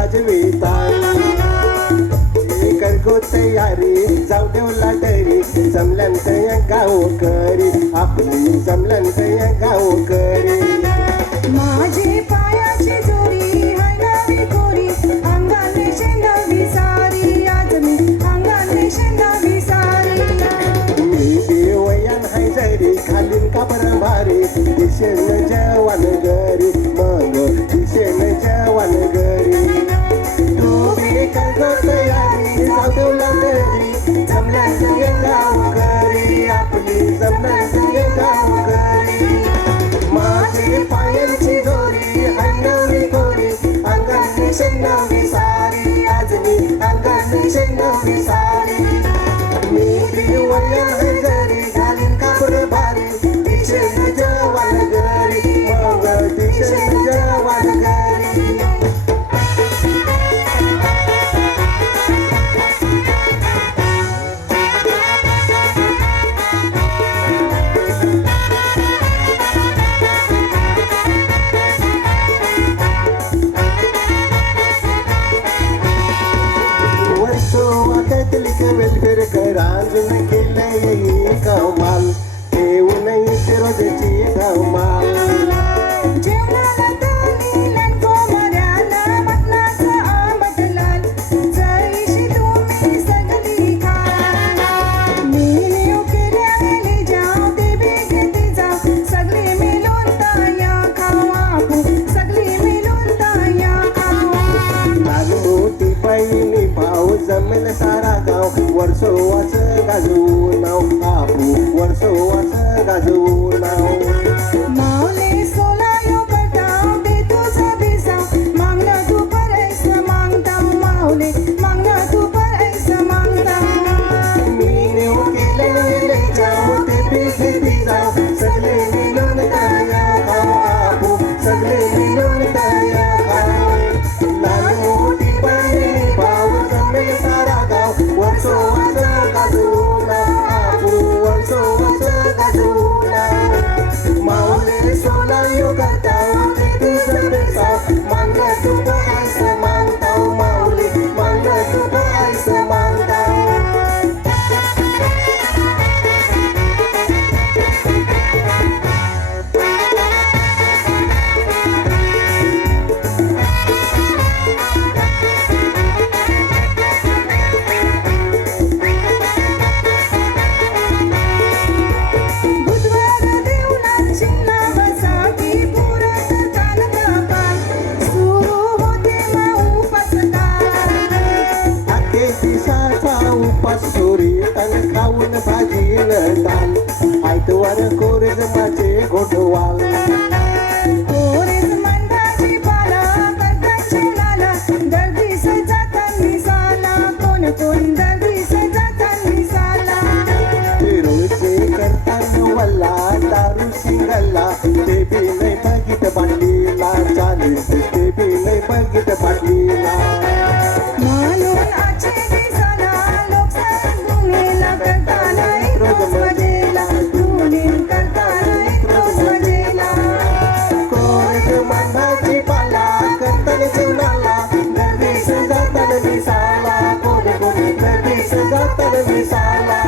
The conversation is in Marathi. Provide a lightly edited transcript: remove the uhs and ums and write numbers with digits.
गाजवितान करगो तयारी जाऊ देवला डरी जमल्यांत या गावकरी आपली जमल्यांत या गावकरी माझी पायाची जोरी हाय नवी कोरी अंगाने शेंगावी सारी आज मी अंगाने शेंगावी सारी मी देवयान हाय जरी खालीन काबर भारी दिशेन जवान गरी मग दिशेन जवान गरी तू बी करगो तयारी जाऊ देवला डरी जमल्यांत या गावकरी आपली जमल्यांत या गावकरी माझी पायांची जोरी अंगावी कोरी अंगाने शेंगावी सारी आज मी अंगाने शेंगावी सारी मी बिवया जरी घालीन कापड भारी दिशेन जवान गरी मग दिशेन जवान गरी वेलफेअर कराजून केलंय कमाल ठेवून रोजची धमाल जेवणाला तळीलन कोमऱ्याला मटणाचं आंबट लाल जरीशी तुम्ही सगळी खा मी नेऊ केल्या वेळी जाऊ ते बेगती जाऊ सगळे मिळून ताया खाऊ आपू सगळे मिळून ताया खाऊ आज मोठी बहिणी भाऊ जमेल सारा गाव वर्सोवाच गाजवू नाव आपू वर्सोवाच गाजवू नाव मावले सोला यो पटाव दे तुझा बिसाव मागणं तू परैस मागताव मावले मागणं तू परैस मागताव मी नेऊ केलेले जाऊ ते बेगती जाऊ सगळे मिळून ताया खाऊ आपू सगळे मिळून ताया खाऊ लहान मोठी बहिणी भाऊ जमेल सारा गाव वर्सोवाच गाजवू नाव आपू वर्सोवाच गाजवू नाव माऊले सोला यो करताव ते तुझं बेसाव मागणं तू बघायचं मागताव माऊली मागणं तू बघायचं मागताव बुधवार देवळात चिन्ना बसा की पुरत कानकापान सुरू होते मग उपासकार आखे दिसाचा उपास सोरी तन खाऊन भाजीन तान आयतवार कोरेज माझे घोटवाल कोरेज मंदाची पाला करतात जेवणाला दर्दीस जातात मिसाला कोण कोण दर्दीस जातात मिसाला रोजचे करताना वल्ला दारू शिंगल्ला ते बी नाही बघित बाटलीला चालीस ते बी नाही बघित बाटलीला म्हणून आजचे दिसाला लोक गुन्हेला करताना एक रोज मजेला गुन्हे करताना एक रोज मजेला कोरेज मंदाची पाला करताना जीवनाला गर्दीस जाताना मिसाला कोण कोणी गर्दीस जाताना मिसाला